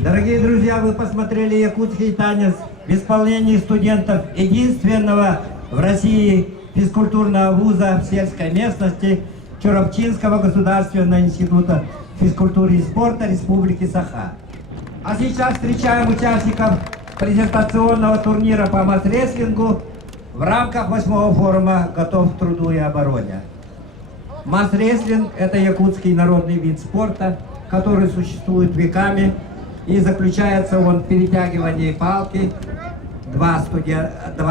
Дорогие друзья, вы посмотрели якутский танец в исполнении студентов единственного в России физкультурного вуза в сельской местности Чоропчинского государственного института физкультуры и спорта Республики Саха. А сейчас встречаем участников презентационного турнира по масс-рестлингу в рамках 8-го форума «Готов к труду и обороне». Масс-рестлинг – это якутский народный вид спорта, который существует веками, и заключается он в перетягивании палки. Два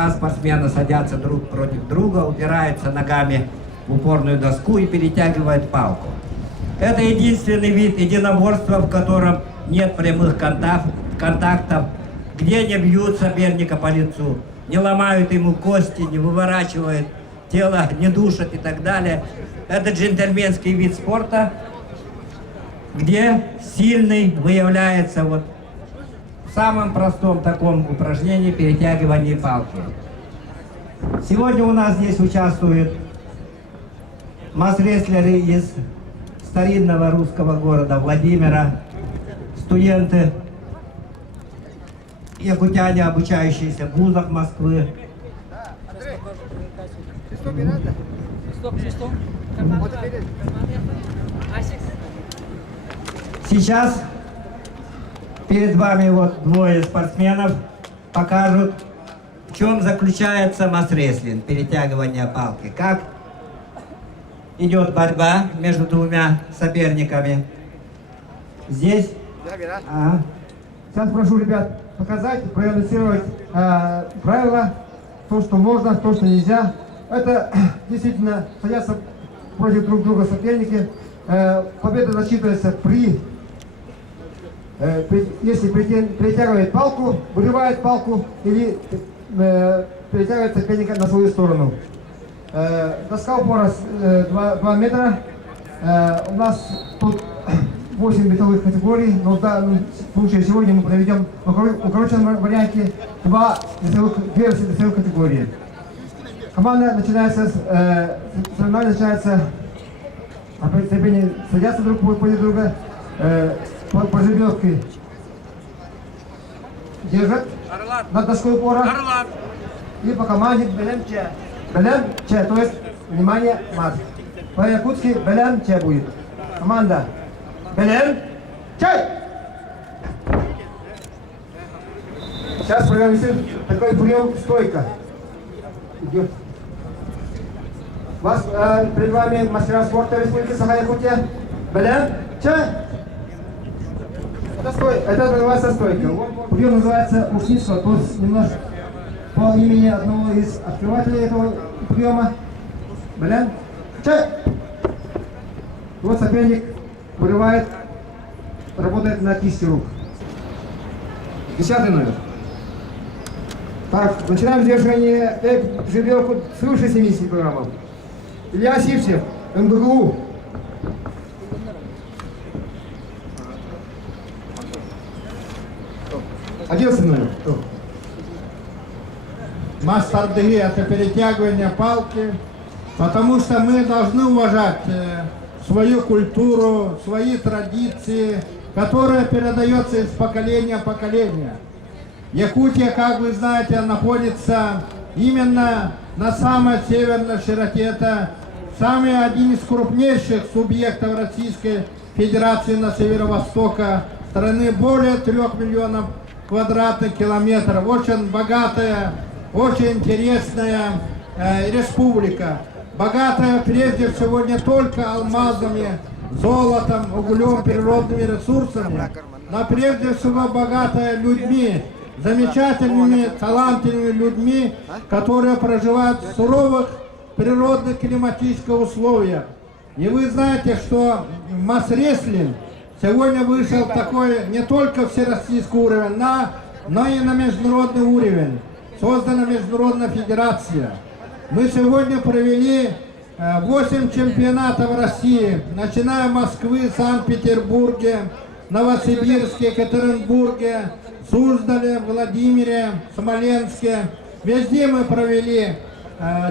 спортсмена садятся друг против друга, упираются ногами в упорную доску и перетягивают палку. Это единственный вид единоборства, в котором нет прямых контактов, где не бьют соперника по лицу, не ломают ему кости, не выворачивают тело, не душат и так далее. Это джентльменский вид спорта, где сильный выявляется вот в самом простом таком упражнении перетягивании палки. Сегодня у нас здесь участвуют масс-рестлеры из старинного русского города Владимира, студенты, якутяне, обучающиеся в вузах Москвы. Сейчас перед вами вот двое спортсменов покажут, в чем заключается масс-рестлинг, перетягивание палки. Как идет борьба между двумя соперниками. Здесь. Сейчас прошу ребят показать, проанонсировать правила, то, что можно, то, что нельзя. Это действительно садятся против друг друга соперники. Победа засчитывается если перетягивает палку, вырывает палку или перетягивает соперника на свою сторону. Доска упора 2 метра. У нас тут 8 весовых категорий, но в данном случае сегодня мы проведем в укороченном варианте 2 весовых категории. Команда начинается, соревнование начинается, соперники садятся друг против друга, по жеребьевке держат над доской упора и по команде белем-че. Белем-че, то есть, внимание, мат. По-якутски белем-че будет. Команда белем-че. Сейчас проведем такой прием стойка. Идет. Вас перед вами мастера спорта Республики Саха-Якутия. Белем-че. Это называется стойка. Прием называется ушничество, то есть немножко по имени одного из открывателей этого приема. Вот соперник вырывает, работает на кисти рук. 10-й номер. Так, начинаем движение жеребьевку свыше 70 килограммов. Илья Сивчев, МГГУ. Масс-стардыги — это перетягивание палки, потому что мы должны уважать свою культуру, свои традиции, которая передается из поколения в поколение. Якутия, как вы знаете, находится именно на самой северной широте. Это самый один из крупнейших субъектов Российской Федерации на северо-востоке страны, более 3 миллионов квадратных километров. Очень богатая, очень интересная республика. Богатая прежде всего не только алмазами, золотом, углем, природными ресурсами, но прежде всего богатая людьми, замечательными, талантливыми людьми, которые проживают в суровых природных климатических условиях. И вы знаете, что масс-рестлинг сегодня вышел такой не только всероссийский уровень, но и на международный уровень. Создана международная федерация. Мы сегодня провели 8 чемпионатов России, начиная с Москвы, Санкт-Петербурге, Новосибирске, Екатеринбурге, Суздале, Владимире, Смоленске. Везде мы провели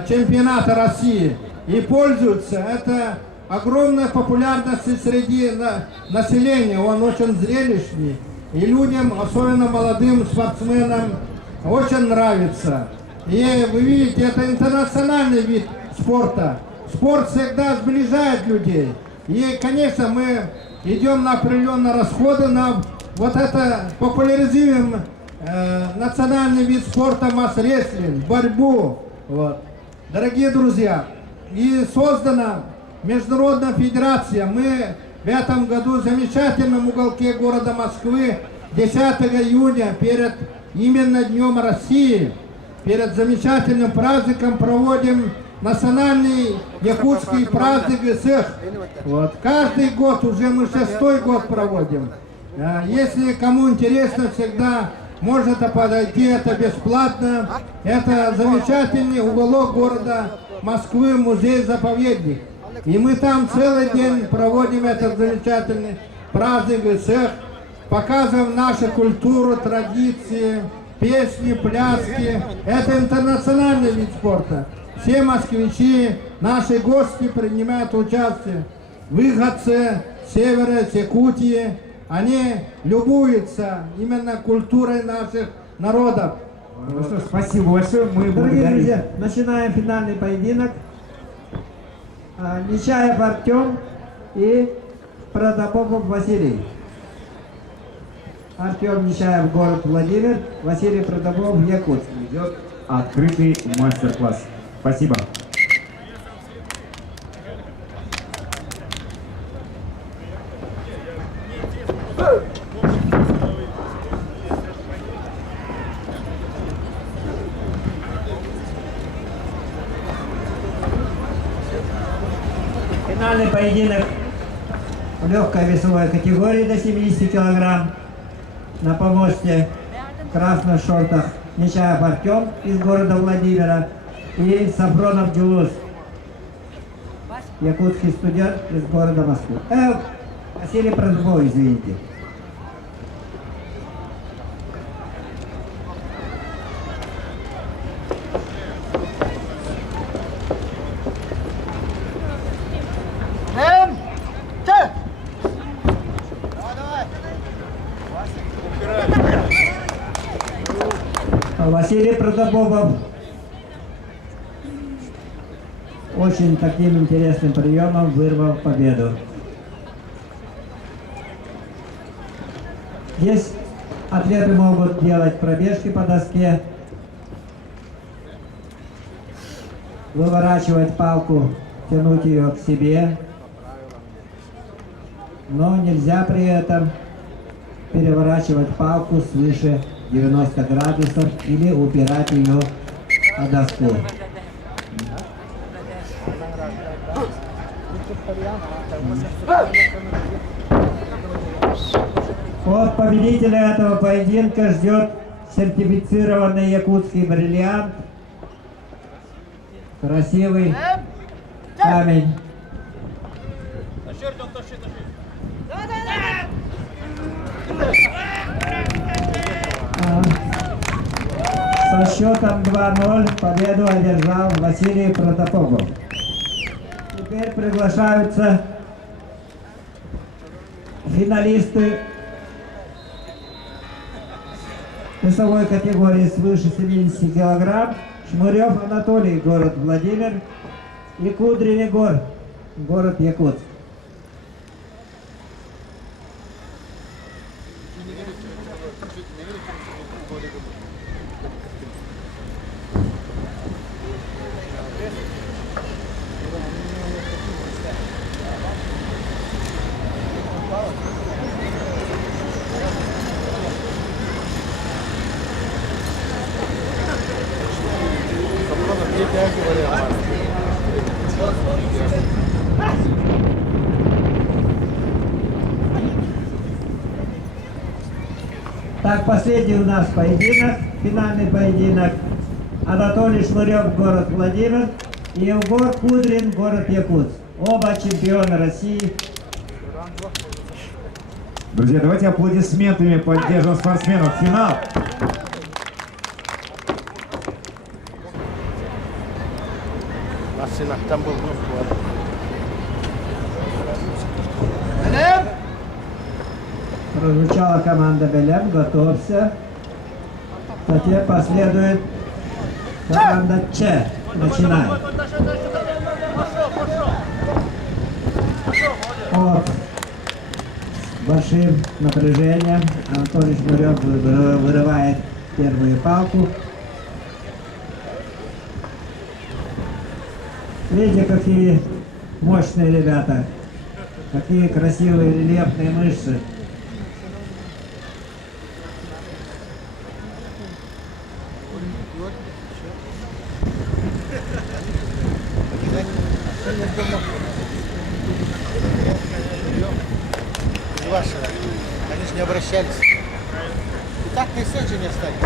чемпионаты России. И пользуются это огромной популярностью среди населения. Он очень зрелищный. И людям, особенно молодым спортсменам, очень нравится. И вы видите, это интернациональный вид спорта. Спорт всегда сближает людей. И, конечно, мы идем на определенные расходы, на вот это популяризируем национальный вид спорта масс-рестлинг, борьбу. Вот. Дорогие друзья, и создана Международная федерация. Мы в этом году в замечательном уголке города Москвы 10 июня перед именно Днем России, перед замечательным праздником проводим национальный якутский праздник ИСЭХ. Вот. Каждый год, уже мы 6-й год проводим. Если кому интересно, всегда может подойти, это бесплатно. Это замечательный уголок города Москвы, музей-заповедник. И мы там целый день проводим этот замечательный праздник ИСЭХ, показываем нашу культуру, традиции, песни, пляски. Это интернациональный вид спорта. Все москвичи, наши гости принимают участие. Выходцы с севера, с Якутии, они любуются именно культурой наших народов. Ну что ж, спасибо большое. Мы Дорогие благодарим. друзья, начинаем финальный поединок. Нечаев Артем и Протопопов Василий. Артем Нечаев, город Владимир, Василий Протопопов, Якутск. Идет открытый мастер-класс. Спасибо. Финальный поединок в легкой весовой категории до 70 килограмм. На помосте в красных шортах Нечаев Артем из города Владимира и Сафронов Джулус, якутский студент из города Москвы. Василий Протопопов, извините. Василий Протопопов очень таким интересным приемом вырвал победу. Здесь атлеты могут делать пробежки по доске, выворачивать палку, тянуть ее к себе, но нельзя при этом переворачивать палку свыше 90 градусов или упирать ее о доску. От победителя этого поединка ждет сертифицированный якутский бриллиант, красивый камень. Со счетом 2-0 победу одержал Василий Протопопов. Теперь приглашаются финалисты весовой категории свыше 70 килограмм. Шмырев Анатолий, город Владимир, и Кудрин Егор, город Якутск. Так, последний у нас поединок, финальный поединок. Анатолий Шнурев, город Владимир, и Егор Кудрин, город Якутск. Оба чемпиона России. Друзья, давайте аплодисментами поддержим спортсменов. Финал. Прозвучала команда Белем, готовься. Затем последует команда Че. Начинаем. Под большим напряжением Анатолий Шнурев вырывает первую палку. Видите, какие мощные ребята, какие красивые рельефные мышцы. Вашего. Они же не обращались. И так на всех же не остались.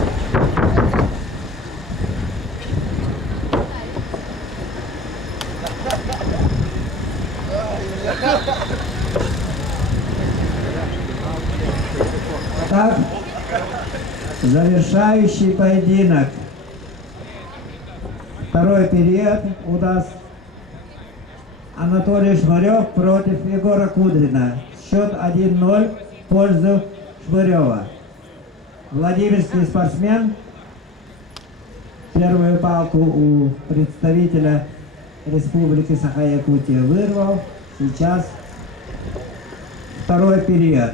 Так, завершающий поединок. Второй период у нас Анатолий Шнурев против Егора Кудрина. Счет 1-0 в пользу Шнурева. Владимирский спортсмен. Первую палку у представителя Республики Саха-Якутия вырвал. Сейчас второй период.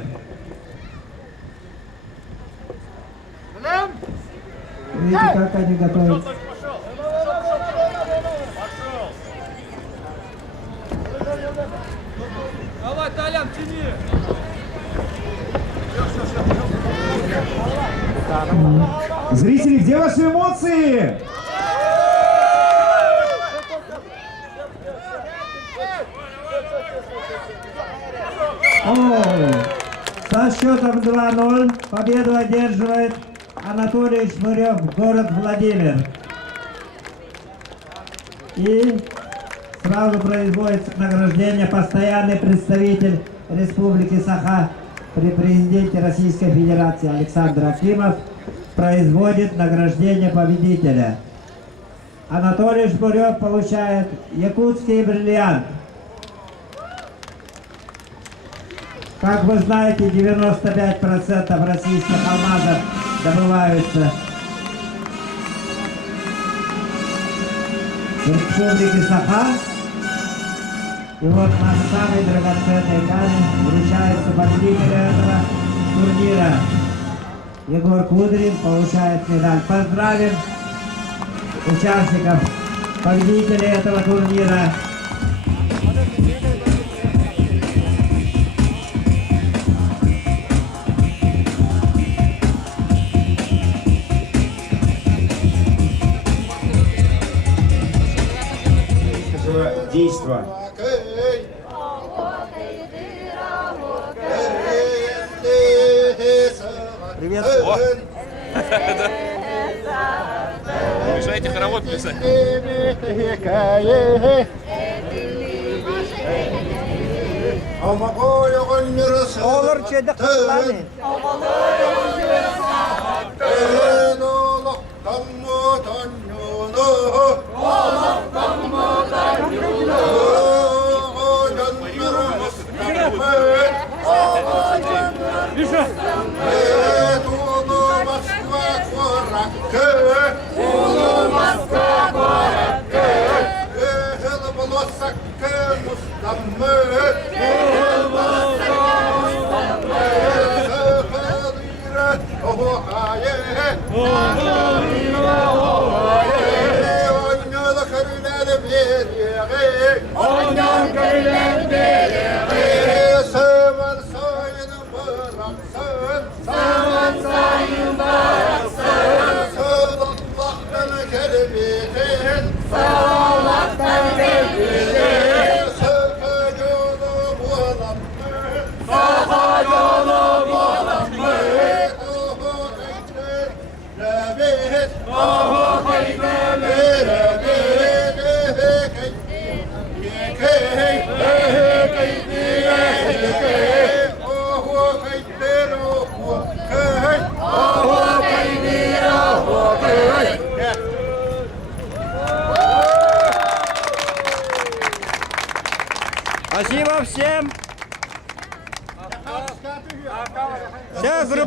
Видите, как они готовятся. Давай, Толян, тяни! Зрители, где ваши эмоции? Со счетом 2-0 победу одерживает Анатолий Шнурев, город Владимир. И сразу производится награждение постоянный представитель Республики Саха при президенте Российской Федерации Александр Акимов производит награждение победителя. Анатолий Шнурев получает якутский бриллиант. Как вы знаете, 95% российских алмазов добываются в Республике Саха. И вот наш самый драгоценный камень вручается победителю этого турнира. Егор Кудрин получает медаль. Поздравим участников, победителей этого турнира. Действо. Привет. Мешайте хоровод плясать. Olur çede kızlarını. Oh,